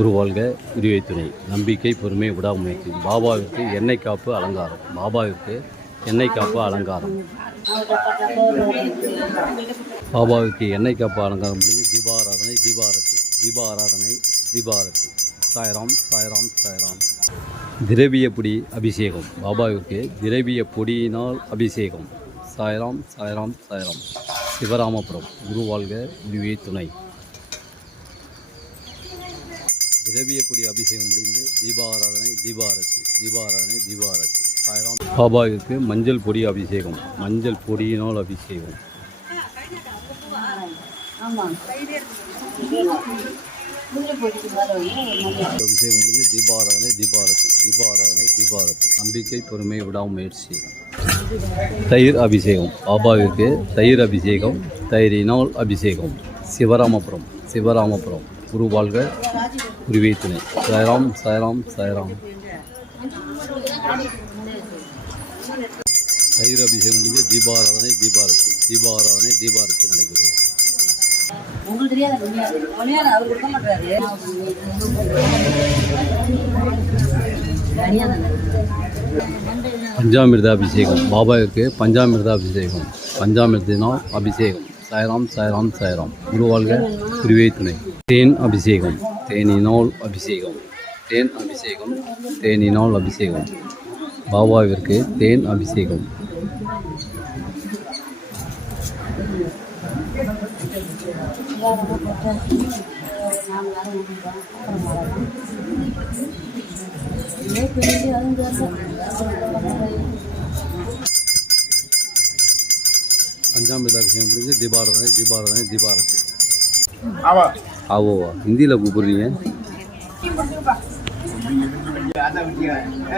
குரு வாழ்க குருவை துணை நம்பிக்கை பொறுமை விடாமுயற்சி பாபாவிற்கு எண்ணெய் காப்பு அலங்காரம். பாபாவிற்கு எண்ணெய் காப்பு அலங்காரம். பாபாவிற்கு எண்ணெய் காப்பு அலங்காரம் முடிஞ்சு தீபாராதனை தீபாரதி. தீபாராதனை தீபாரதி. சாய்ராம் சாய்ராம் சாய்ராம். திரவிய பொடி அபிஷேகம். பாபாவிற்கு திரவிய பொடியினால் அபிஷேகம். சாய்ராம் சாய்ராம் சாய்ராம். சிவராமபுரம். குரு வாழ்க குருவே துணை பொடி அபிஷேகம் முடிந்து தீபாராதனை தீபாரதி தீபாராதனை தீபாரதி. பாபாவிற்கு மஞ்சள் பொடி அபிஷேகம். மஞ்சள் பொடியினால் அபிஷேகம். அபிஷேகம் முடிஞ்சு தீபாராதனை தீபாரதி தீபாராதனை தீபாரதி. நம்பிக்கை பொறுமை விடாமுயற்சி. தயிர் அபிஷேகம். பாபாவிற்கு தயிர் அபிஷேகம் தயிரினால் அபிஷேகம். சிவராமபுரம் சிவராமபுரம். குரு வாழ்க குருவே துணை சாய்ராம் சாய்ராம் சாய்ராம் தயிர் அபிஷேகம் முடிஞ்சு தீபாராதனை தீபாரதி தீபாராதனை தீபாரதி நடைபெறும் உங்களுக்கு தெரியாது முடியாது முடியாது அவர் கொடுக்க மாட்டாரு தனியா தானே பஞ்சாமிர்த அபிஷேகம் பாபாவிற்கு பஞ்சாமிர்த அபிஷேகம் பஞ்சாமிர்தினால் அபிஷேகம் சாய்ராம் சாய்ராம் சாய்ராம் குருவாழ்க குருவே துணை தேன் அபிஷேகம் தேனினால் அபிஷேகம் தேன் அபிஷேகம் தேனினால் அபிஷேகம் பாபாவிற்கு தேன் அபிஷேகம் பஞ்சாமிர்த அபிஷேகம் முடிஞ்சு தீபாராதனை தீபாராதனை தீபாரதி ஆவோவா ஹிந்தியில் கூப்பிடுறீங்க?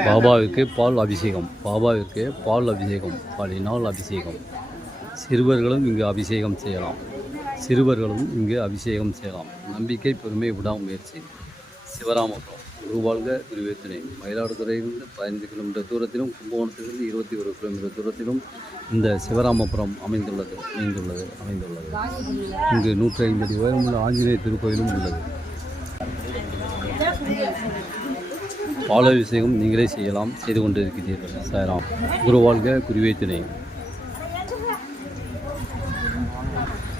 பாபாவிற்கு பால் அபிஷேகம் பாபாவிற்கு பால் அபிஷேகம் பாலினால் அபிஷேகம். சிறுவர்களும் இங்கு அபிஷேகம் செய்யலாம். சிறுவர்களும் இங்கு அபிஷேகம் செய்யலாம். நம்பிக்கை பொறுமை விடாமுயற்சி சிவராமபுரம். குருவாழ்க குருவேத்துணை மயிலாடுதுறையிலிருந்து பதினைந்து கிலோமீட்டர் தூரத்திலும் கும்பகோணத்திலிருந்து இருபத்தி ஒரு கிலோமீட்டர் தூரத்திலும் இந்த சிவராமபுரம் அமைந்துள்ளது அமைந்துள்ளது அமைந்துள்ளது. இங்கு நூற்றி ஐம்பது உயரமுள்ள ஆஞ்சநேயர் திருக்கோயிலும் உள்ளது. பாலாபிஷேகம் நீங்களே செய்யலாம் செய்து கொண்டு இருக்கிறீர்கள் குருவாழ்க குருவே துணை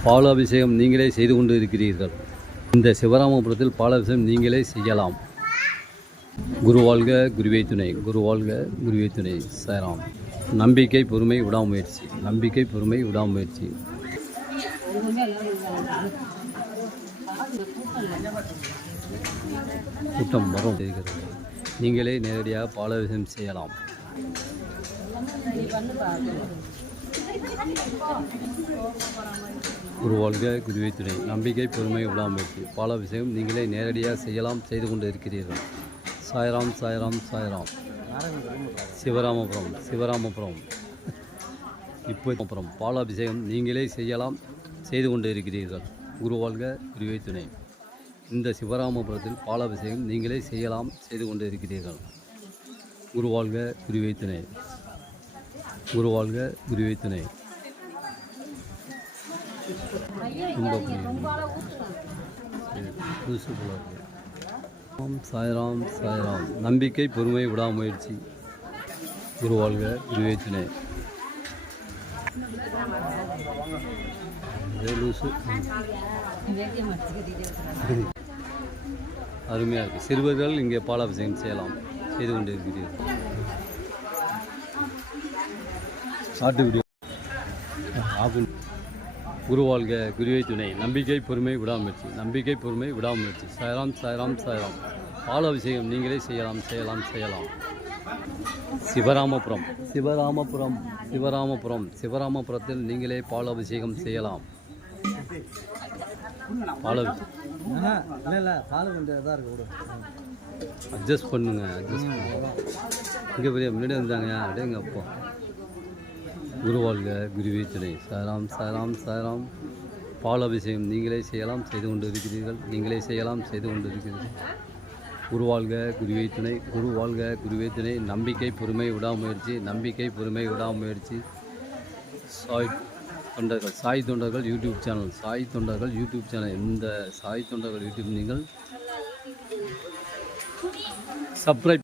பாலாபிஷேகம் நீங்களே செய்து கொண்டு இருக்கிறீர்கள் இந்த சிவராமபுரத்தில் பாலாபிஷேகம் நீங்களே செய்யலாம். குருவாழ்க குருவே துணை. குருவாழ்க குருவே துணை. சேராம் நம்பிக்கை பொறுமை விடாமுயற்சி நம்பிக்கை பொறுமை விடாமுயற்சி கூட்டம் வரும். இருக்கிறது நீங்களே நேரடியாக பாலவிசம் செய்யலாம். குருவாழ்க குருவை துணை. நம்பிக்கை பொறுமை விடாமுயற்சி பாலாபிஷேகம் நீங்களே நேரடியாக செய்யலாம் செய்து கொண்டு இருக்கிறீர்கள். சாய்ராம் சாய்ராம் சாய்ராம். சிவராமபுரம் சிவராமபுரம். இப்போ பாலாபிஷேகம் நீங்களே செய்யலாம் செய்து கொண்டு இருக்கிறீர்கள். குருவாழ்க குருவை துணை. இந்த சிவராமபுரத்தில் பாலாபிஷேகம் நீங்களே செய்யலாம் செய்து கொண்டு இருக்கிறீர்கள். குருவாழ்க குருவை துணை. குருவாழ்க குருவை துணை. ரொம்ப புதுசு போல இருக்கு. ஆம் சாய்ராம் சாய்ராம். நம்பிக்கை பொறுமை விடாமுயற்சி. குரு வாழ்க துணை அருமையாக இருக்குது சிறுவர்கள் இங்கே பாலாபிஷேகம் செய்யலாம் செய்து கொண்டு இருக்கிறீர்கள். ஆட்டு வீடியோ ஆகும் குருவாழ்க குருவை துணை. நம்பிக்கை பொறுமை விடாமுயற்சி. நம்பிக்கை பொறுமை விடாமுயற்சி. சாய்ராம் சாய்ராம் சாய்ராம் பாலாபிஷேகம் நீங்களே செய்யலாம் செய்யலாம் செய்யலாம். சிவராமபுரம். சிவராமபுரம் சிவராமபுரம். சிவராமபுரத்தில் நீங்களே செய்யலாம். பால் இதாக இருக்கு விடு. அட்ஜஸ்ட் பண்ணுங்க அட்ஜஸ்ட் பண்ணுங்க. இங்கே பெரிய முன்னாடி வந்தாங்க அப்படியே அப்போ குருவாழ்க குருவே துணை சாராம் சாராம் சாராம். பாலபிஷேகம் நீங்களே செய்யலாம் செய்து கொண்டு இருக்கிறீர்கள் நீங்களே செய்யலாம் செய்து கொண்டு இருக்கிறீர்கள் குருவாழ்க குருவே துணை குரு வாழ்க குருவே துணை நம்பிக்கை பொறுமை விடாமுயற்சி. நம்பிக்கை பொறுமை விடாமுயற்சி. சாய் தொண்டர்கள் சாய் தொண்டர்கள் யூடியூப் சேனல். சாய் தொண்டர்கள் யூடியூப் சேனல். இந்த சாய் தொண்டர்கள் யூடியூப் நீங்கள் சப்ஸ்கிரைப்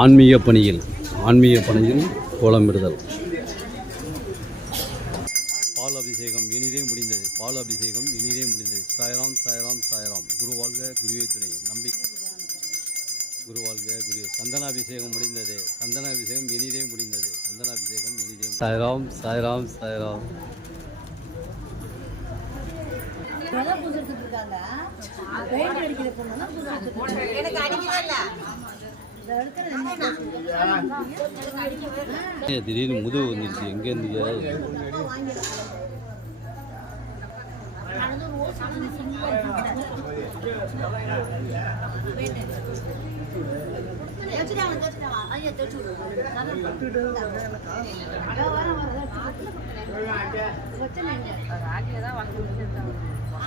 ஆன்மீக பணியில் ஆன்மீக பணியில் கோலமிடுதல். பால் அபிஷேகம் இனிதே முடிந்தது. பால் அபிஷேகம் இனிதே முடிந்தது. சாய்ராம் சாய்ராம் சாய்ராம். குரு வாழ்க குருவே துணை. நம்பி குரு வாழ்க குரு சந்தனாபிஷேகம் முடிந்தது. சந்தனாபிஷேகம் இனிதே முடிந்தது. சந்தனாபிஷேகம் இனிதே சாய்ராம் சாய்ராம் சாய்ராம். இருக்காங்க பெயிண்ட் அடிக்கிற பொண்ணு தான் பூசை எடுத்துட்டு இருக்காங்க எனக்கு அடிக்கவே இல்ல. இந்த இடத்துல என்ன ஏன் திடீர்னு முதுகு வந்துருச்சு வச்சு ராகில தான் வளர்த்து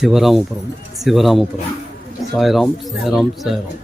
சிவராமபுரம் சிவராமபுரம். சாய்ராம் சாய்ராம் சாய்ராம்.